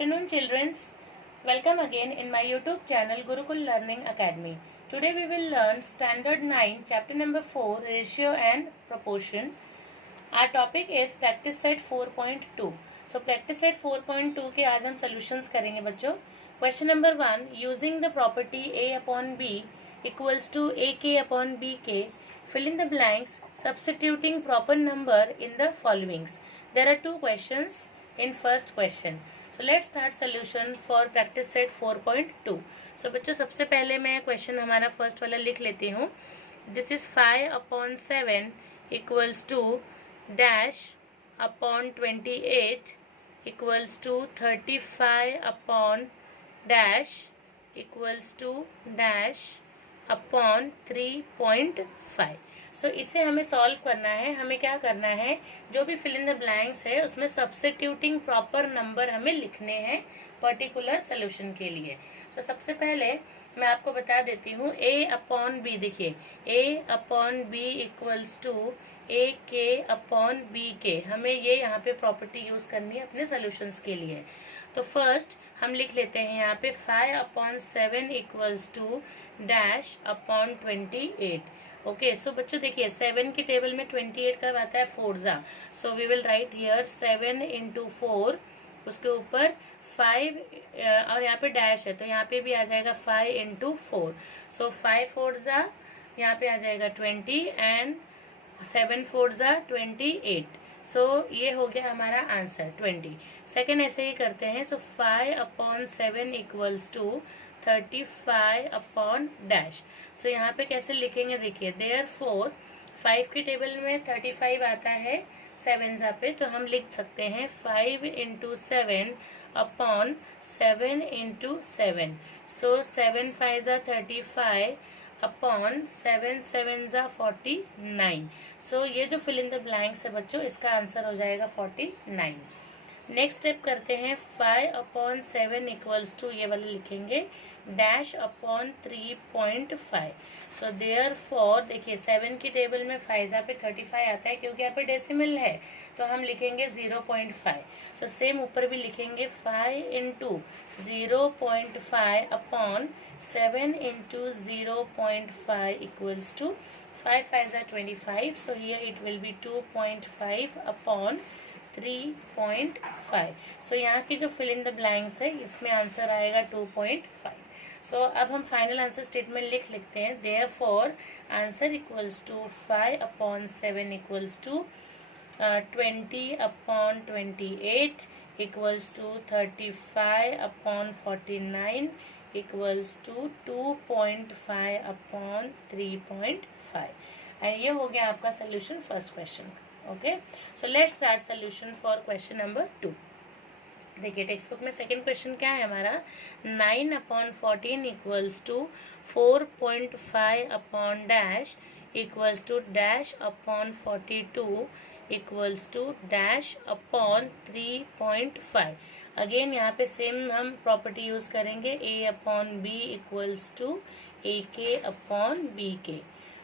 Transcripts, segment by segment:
afternoon, childrens. Welcome again in my YouTube channel Gurukul Learning Academy. Today we will learn Standard 9, Chapter number 4, Ratio and Proportion. Our topic is Practice Set 4.2. So Practice Set 4.2 के आज हम solutions करेंगे बच्चों. Question number 1. Using the property A upon B equals to AK upon BK, fill in the blanks substituting proper number in the followings. There are two questions in first question. So let's start solution for practice set 4.2. So बच्चों सबसे पहले मैं question हमारा first वाला लिख लेती हूँ. This is 5/7 equals to dash upon 28 equals to 35 upon dash equals to dash upon 3.5. So इसे हमें सॉल्व करना है. हमें क्या करना है, जो भी फिल इन द ब्लैंक्स है उसमें सब्स्टिट्यूटिंग प्रॉपर नंबर हमें लिखने हैं पर्टिकुलर सोल्यूशन के लिए. सो सबसे पहले मैं आपको बता देती हूँ ए अपॉन बी. देखिए ए upon B equals to A K upon B के. हमें ये यहाँ पे प्रॉपर्टी यूज करनी है अपने सोल्यूशंस के लिए. तो फर्स्ट हम लिख लेते हैं यहाँ पे 5/7 equals to dash upon 28. Okay so बच्चों देखिए 7 की टेबल में 28 कब आता है, 4 जा. So we will write here 7 into 4, उसके ऊपर 5 और यहाँ पे डैश है तो यहाँ पे भी आ जाएगा 5 इंटू 4. सो 5 4 जा, यहाँ पे आ जाएगा 20 एंड 7 4 जा 28. सो ये हो गया हमारा आंसर 20. सेकेंड ऐसे ही करते हैं. सो 5/7 इक्वल्स टू 35 अपॉन डैश. सो यहाँ पे कैसे लिखेंगे, देखिए देयरफॉर 5 की टेबल में 35 आता है 7 जा पे, तो हम लिख सकते हैं 5 इंटू 7 अपॉन 7 इंटू 7. सो 7 5 जा 35 अपॉन 7 7 जा 49. सो ये जो फिल इन द ब्लैंक्स है बच्चों, इसका आंसर हो जाएगा 49. नेक्स्ट स्टेप करते हैं 5/7 इक्वल्स टू ये वाला लिखेंगे डैश अपॉन 3.5. सो देयरफॉर देखिए 7 की टेबल में 5 जा पे 35 आता है क्योंकि यहाँ पे डेसिमल है तो हम लिखेंगे 0.5. सो सेम ऊपर भी लिखेंगे 5 into 0.5 upon 7 into 0.5 equals to 5 5 जा 25. So here it will be 2.5 upon 3.5. So यहाँ की जो फिल इन द ब्लैंक्स है इसमें आंसर आएगा 2.5. सो अब हम फाइनल आंसर स्टेटमेंट लिखते हैं. Therefore answer equals to 5/7 equals to 20/28 equals to 35/49 equals to 2.5 upon 3.5. And ये हो गया आपका solution first question. Okay so let's start solution for question number 2. देखिए टेक्स्ट बुक में सेकेंड क्वेश्चन क्या है हमारा, 9/14 equals to 4.5 upon dash equals to dash upon 42 equals to dash upon 3.5. Again यहाँ पे सेम हम प्रॉपर्टी यूज करेंगे ए upon B equals to A K upon B K.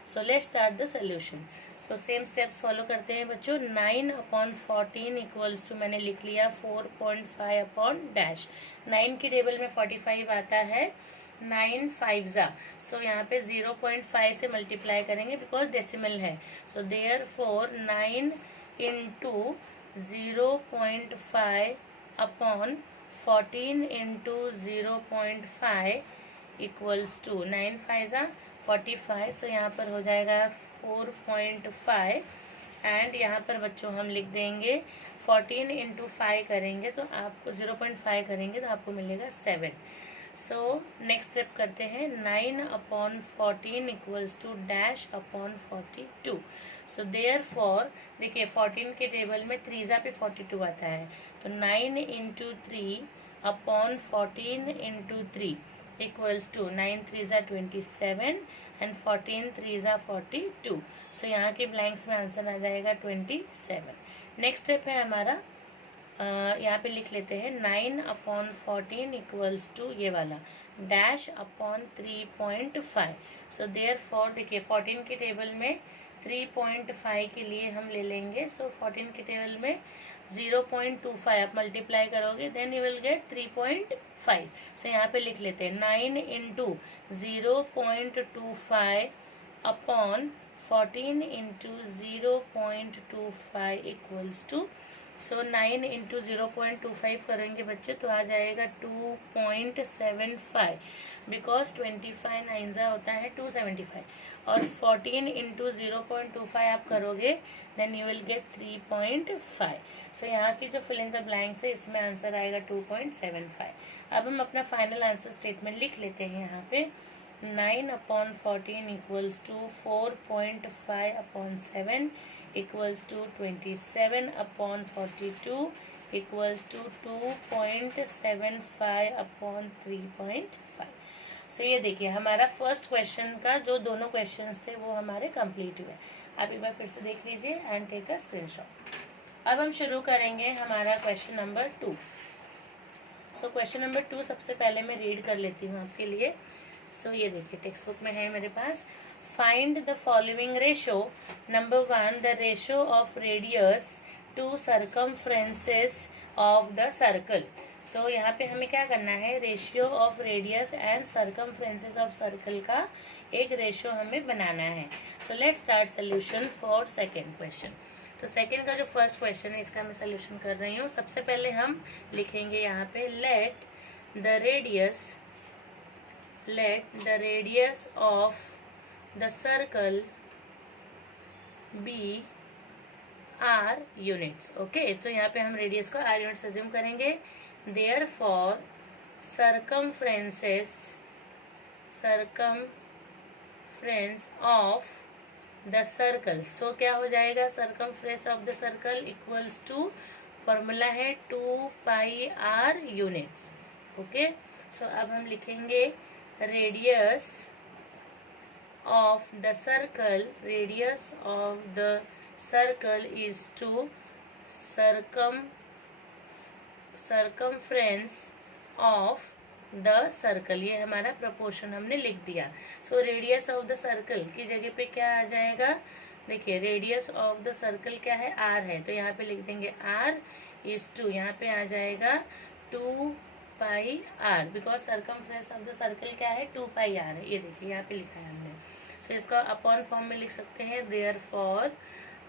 So let's start the solution. So same steps follow करते हैं बच्चों. 9/14 equals to मैंने लिख लिया 4.5 अपॉन डैश. 9 की टेबल में 45 आता है 9 5 जा. सो यहाँ पे 0.5 से मल्टीप्लाई करेंगे बिकॉज डेसिमल है. So therefore 9 into 0.5 upon 14 into 0.5 equals to 9 5 जा 45. सो यहाँ पर हो जाएगा 4.5 एंड यहाँ पर बच्चों हम लिख देंगे 14 इंटू 5 करेंगे तो आपको 0.5 करेंगे तो आपको मिलेगा 7. सो नेक्स्ट स्टेप करते हैं 9/14 equals to dash upon 42. So therefore देखिए 14 के टेबल में 3 जा पे 42 आता है तो 9 into 3 upon 14 into 3 equals to 9 3 जा 27 एंड 14 3 जा 42. सो यहाँ के ब्लैंक्स में आंसर आ जाएगा 27. नेक्स्ट स्टेप है हमारा यहाँ पे लिख लेते हैं 9/14 इक्वल्स टू ये वाला डैश अपॉन 3.5. सो देयरफॉर देखिए 14 की टेबल में 3.5 के लिए हम ले लेंगे. सो 14 की टेबल में 0.25 आप मल्टीप्लाई करोगे then you will get 3.5. So यहाँ पे लिख लेते हैं 9 into 0.25 upon 14 into 0.25 equals to. So 9 into 0.25 करेंगे बच्चे तो आ जाएगा 2.75 बिकॉज 25 नाइन्जा होता है 275. और 14 इंटू 0.25 आप करोगे then you will get 3.5. So यहाँ की जो फिल इन द ब्लैंक्स है इसमें आंसर आएगा 2.75. अब हम अपना फाइनल आंसर स्टेटमेंट लिख लेते हैं यहाँ पे. 9 upon 14 equals to 4.5 upon 7 equals to 27 upon 42 equals to 2.75 upon 3.5. So ये देखिए हमारा फर्स्ट क्वेश्चन का जो दोनों क्वेश्चंस थे वो हमारे कंप्लीट हुए. आप एक बार फिर से देख लीजिए एंड टेक अ स्क्रीनशॉट. अब हम शुरू करेंगे हमारा question number 2. So question number 2 सबसे पहले मैं रीड कर लेती हूँ आपके लिए. सो ये देखिए टेक्स्ट बुक में है मेरे पास. Find the following ratio. Number 1 the ratio of radius to circumferences of the circle. So यहाँ पे हमें क्या करना है, ratio of radius and circumferences of circle का एक रेशियो हमें बनाना है. So let's start solution for second question. तो सेकेंड का जो फर्स्ट क्वेश्चन है इसका मैं सोल्यूशन कर रही हूँ. सबसे पहले हम लिखेंगे यहाँ पे let the radius of the circle be r units. Okay, तो यहाँ पे हम रेडियस को आर यूनिट्स अज्यूम करेंगे. Therefore, circumference of the circle. So क्या हो जाएगा, circumference of the circle equals to formula है 2 pi r units. Okay, so अब हम लिखेंगे radius of the circle is to circumference of the circle. ये हमारा प्रपोर्शन हमने लिख दिया. So radius of the circle की जगह पे क्या आ जाएगा, देखिए रेडियस ऑफ द सर्कल क्या है, r है, तो यहाँ पे लिख देंगे r इज टू, यहाँ पे आ जाएगा 2 pi r because circumference of the circle क्या है 2 पाई r है. ये देखिए यहाँ पे लिखा है हमने. सो इसका अपॉन फॉर्म में लिख सकते हैं therefore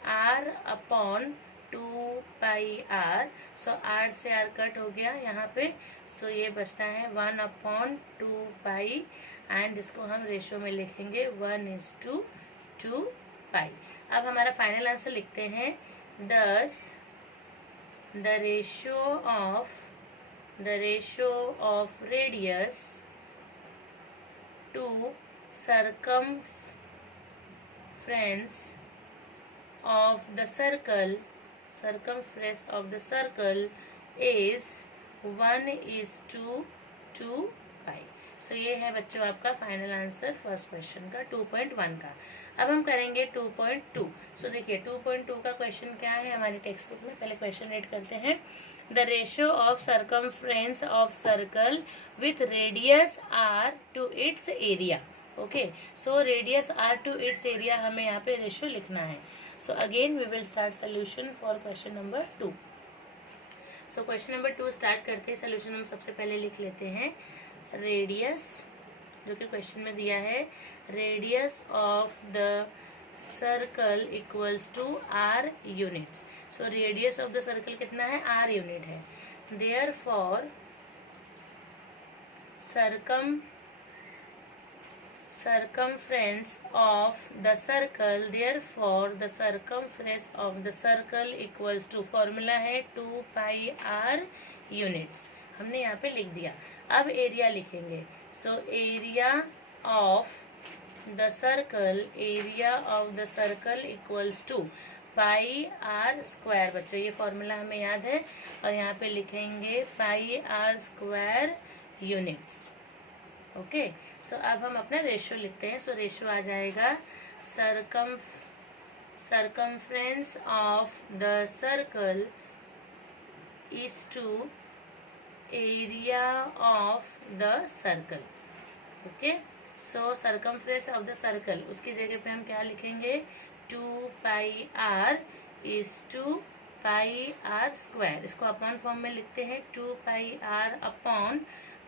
r upon 2 pi r. सो r से r कट हो गया यहाँ पे. सो ये बचता है 1 अपॉन 2 पाई एंड इसको हम रेशियो में लिखेंगे 1:2 पाई. अब हमारा फाइनल आंसर लिखते हैं. Thus the ratio of radius to circumference of the circle is 1:2 pi. So ये है बच्चों आपका फाइनल आंसर फर्स्ट क्वेश्चन का 2.1 का. अब हम करेंगे 2.2. सो देखिए 2.2 का क्वेश्चन क्या है हमारी टेक्स्ट बुक में. पहले क्वेश्चन रीड करते हैं. The ratio of circumference of circle with radius r to its area. Okay, so radius r to its area हमें यहाँ पे रेशियो लिखना है. So again we will start solution for question number 2. So question number 2 start करते हैं. Solution हम सबसे पहले लिख लेते हैं. रेडियस जो कि क्वेश्चन में दिया है, radius of the circle equals to r units. So radius of the circle कितना है, r यूनिट है. Therefore circumference of the circle equals to formula है 2 पाई r यूनिट्स. हमने यहाँ पे लिख दिया. अब एरिया लिखेंगे. So area of the circle equals to pi r square. बच्चों ये फॉर्मूला हमें याद है और यहाँ पे लिखेंगे पाई r square units. Okay, so अब हम अपना रेशियो लिखते हैं. सो रेशियो आ जाएगा circumference of the circle is to area of the circle. Okay, so circumference of the circle उसकी जगह पे हम क्या लिखेंगे 2 pi r is to pi r square, इसको अपॉन फॉर्म में लिखते हैं 2 pi r upon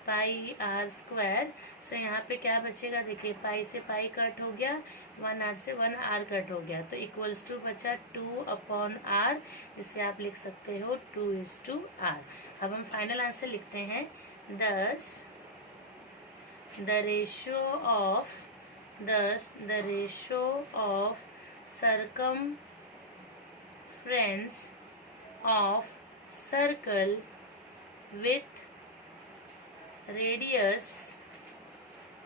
pi r square. So यहाँ पे क्या बचेगा, देखिए पाई से पाई कट हो गया, 1 आर से 1 आर कट हो गया, तो इक्वल्स टू बचा 2 अपॉन आर, जिसे आप लिख सकते हो 2:r। अब हम फाइनल आंसर लिखते हैं, thus the ratio of circumference of circle with radius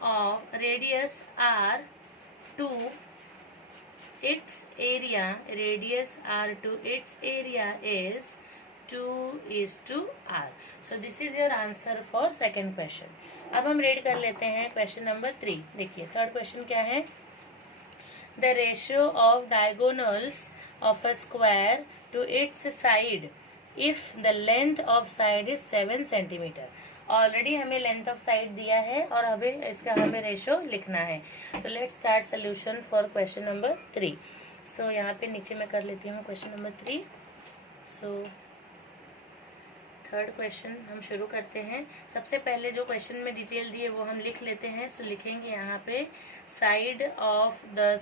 r to its area is 2:r. So this is your answer for second question. अब हम रीड कर लेते हैं क्वेश्चन नंबर 3। देखिए थर्ड क्वेश्चन क्या है, the ratio of diagonals of a square to its side if the length of side is 7 centimetre. Already हमें length of side दिया है और हमें इसका रेशियो लिखना है। तो let's start solution for question number 3। So यहाँ पे नीचे मैं कर लेती हूँ question number 3। So third question हम शुरू करते हैं। सबसे पहले जो क्वेश्चन में डिटेल दी है वो हम लिख लेते हैं। सो लिखेंगे यहाँ पे side of the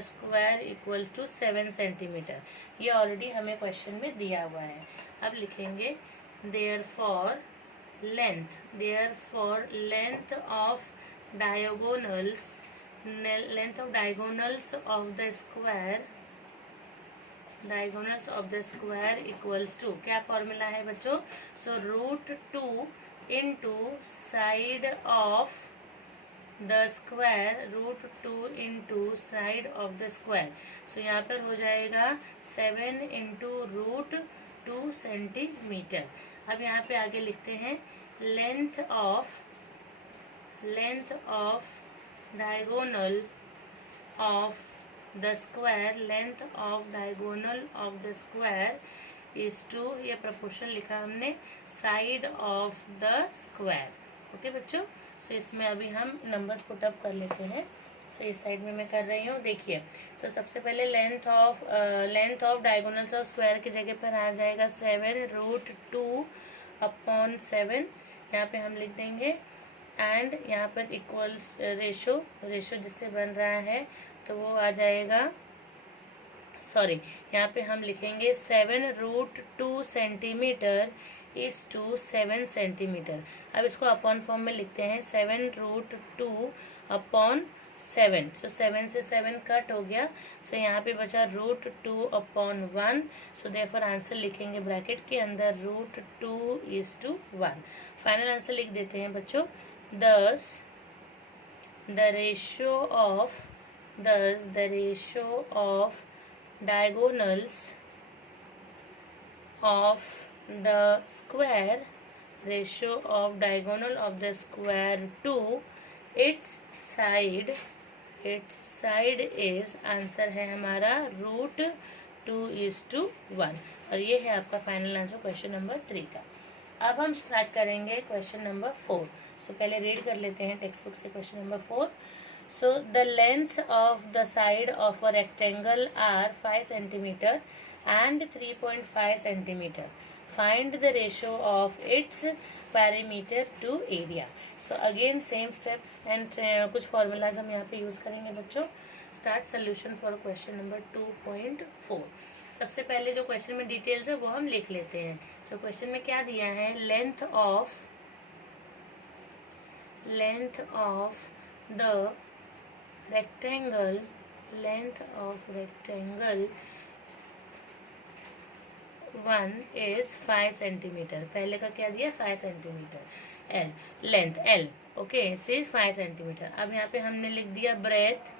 square equals to 7 centimetre. ये ऑलरेडी हमें क्वेश्चन में दिया हुआ है। अब लिखेंगे therefore length of diagonals of the square equals to, क्या फॉर्मूला है बच्चों, so √2 into side of the square, √2 into side of the square. So यहाँ पर हो जाएगा 7 इंटू √2 सेंटीमीटर। अब यहाँ पे आगे लिखते हैं length of diagonal of the square is 2, ये प्रपोर्शन लिखा हमने, side of the square. Okay बच्चों, सो इसमें अभी हम नंबर्स पुट अप कर लेते हैं। सो इस साइड में मैं कर रही हूँ। देखिए सो सबसे पहले length of diagonals of square की जगह पर आ जाएगा 7 √2 अपॉन 7, यहाँ पे हम लिख देंगे। एंड यहाँ पर इक्वल्स रेशो जिससे बन रहा है तो वो आ जाएगा, यहाँ पे हम लिखेंगे 7 √2 सेंटीमीटर इज टू 7 सेंटीमीटर। अब इसको अपॉन फॉर्म में लिखते हैं 7 √2 अपॉन 7। सो 7 से 7 कट हो गया, सो यहाँ पे बचा √2 अपॉन 1। सो देयरफॉर आंसर लिखेंगे ब्रैकेट के अंदर √2 इज टू 1। फाइनल आंसर लिख देते हैं बच्चों, thus the ratio of diagonals of the square to its side is, answer है हमारा √2 इज टू 1। और ये है आपका फाइनल आंसर क्वेश्चन नंबर 3 का। अब हम स्टार्ट करेंगे क्वेश्चन नंबर 4। सो पहले रीड कर लेते हैं टेक्स्ट बुक से question number 4। So the lengths of the side of a rectangle are 5 centimeter and 3.5 centimeter. Find the ratio of its perimeter to area. So again same steps and कुछ formulas हम यहाँ पे use करेंगे बच्चों। Start solution for question number 2.4. सबसे पहले जो question में डिटेल्स है वो हम लिख लेते हैं। सो क्वेश्चन में क्या दिया है, length of the rectangle 1 is 5 centimetre. पहले का क्या दिया, 5 सेंटीमीटर। लेंथ L, ओके, सिर्फ 5 सेंटीमीटर। अब यहाँ पे हमने लिख दिया breadth.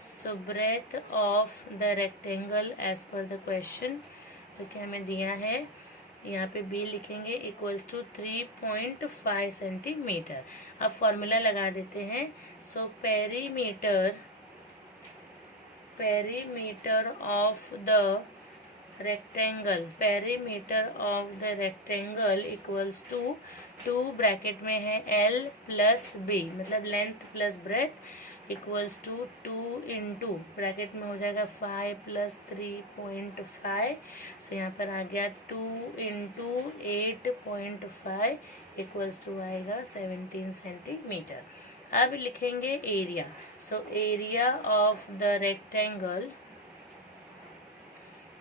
So breadth of the rectangle as per the question, तो क्या हमें दिया है, यहाँ पे B लिखेंगे इक्वल्स टू 3.5 सेंटीमीटर। अब फॉर्मूला लगा देते हैं। So perimeter of the rectangle equals to 2 bracket में है L प्लस B, मतलब length plus breadth, equals to 2 into bracket में हो जाएगा 5 प्लस 3.5, सो यहाँ पर आ गया 2 इंटू 8.5 इक्वल्स टू आएगा 17 सेंटीमीटर। अब लिखेंगे area. So area of the rectangle,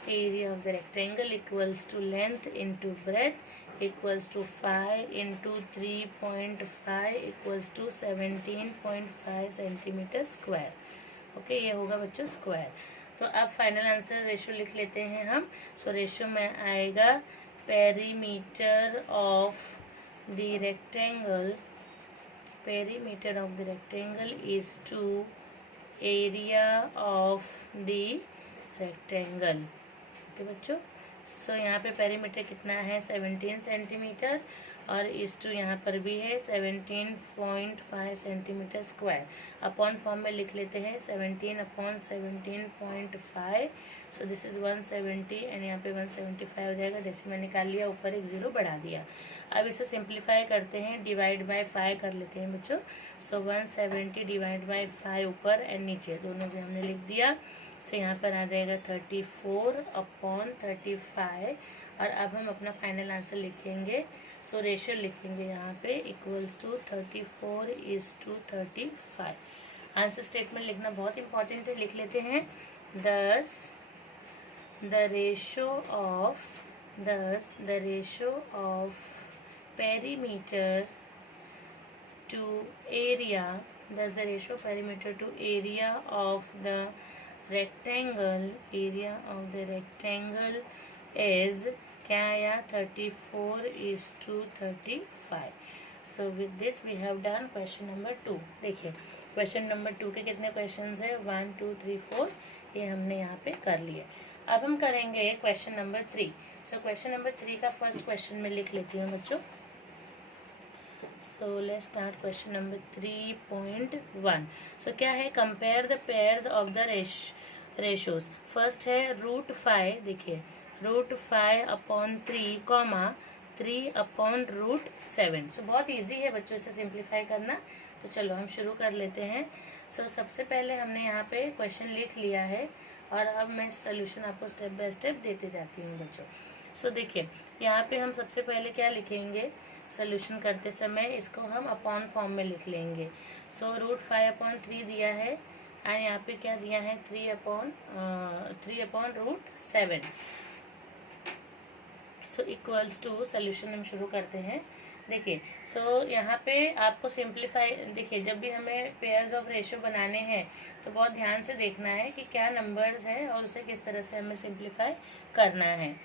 area of the rectangle equals to length into breadth equals to 5 into 3.5 equals to 17.5 centimetre square. Okay, ये होगा बच्चों स्क्वायर। तो अब फाइनल आंसर रेशियो लिख लेते हैं हम। सो रेशियो में आएगा perimeter of the rectangle, perimeter of the rectangle is to area of the rectangle. Okay बच्चों, सो यहाँ पे पेरीमीटर कितना है 17 सेंटीमीटर और इस टू यहाँ पर भी है 17.5 सेंटीमीटर स्क्वायर। अपॉन फॉर्म में लिख लेते हैं 17 upon 17.5, so this is 170 and यहाँ पे 175 हो जाएगा। डेसिमल निकाल लिया, ऊपर एक ज़ीरो बढ़ा दिया। अब इसे सिंप्लीफाई करते हैं, डिवाइड बाय 5 कर लेते हैं बच्चों। सो 170 डिवाइड बाय 5 ऊपर एंड नीचे दोनों भी हमने लिख दिया। सो यहाँ पर आ जाएगा 34 अपॉन 35 और अब हम अपना फाइनल आंसर लिखेंगे। सो रेशियो लिखेंगे यहाँ पे इक्वल्स टू 34:35। आंसर स्टेटमेंट लिखना बहुत इंपॉर्टेंट है, लिख लेते हैं। thus the ratio of perimeter to area, thus the ratio of perimeter to area of the rectangle, area of the rectangle is क्या आया 34:35। So with this we have done question number 2। देखिए question number 2 के कितने questions है 1 2 3 4, ये हमने यहाँ पे कर लिए। अब हम करेंगे क्वेश्चन नंबर 3। सो क्वेश्चन नंबर 3 का फर्स्ट क्वेश्चन मैं लिख लेती हूँ बच्चों। सो लेट्स स्टार्ट क्वेश्चन नंबर 3.1। सो क्या है, compare the pairs of the ratios. First है √5, देखिए √5 अपॉन 3 कॉमा 3 अपॉन √7। सो बहुत इजी है बच्चों इसे सिंप्लीफाई करना, तो चलो हम शुरू कर लेते हैं। सो सबसे पहले हमने यहाँ पे क्वेश्चन लिख लिया है और अब मैं सोल्यूशन आपको स्टेप बाय स्टेप देते जाती हूँ बच्चों। सो देखिए यहाँ पे हम सबसे पहले क्या लिखेंगे, सोल्यूशन करते समय इसको हम अपॉन फॉर्म में लिख लेंगे। सो √5 अपॉन 3 दिया है एंड यहाँ पे क्या दिया है 3 upon √7। So equals to solution हम शुरू करते हैं। देखिए सो यहाँ पे आपको सिंप्लीफाई, देखिए जब भी हमें पेयर्स ऑफ रेशियो बनाने हैं तो बहुत ध्यान से देखना है कि क्या नंबर्स हैं और उसे किस तरह से हमें सिंप्लीफाई करना है।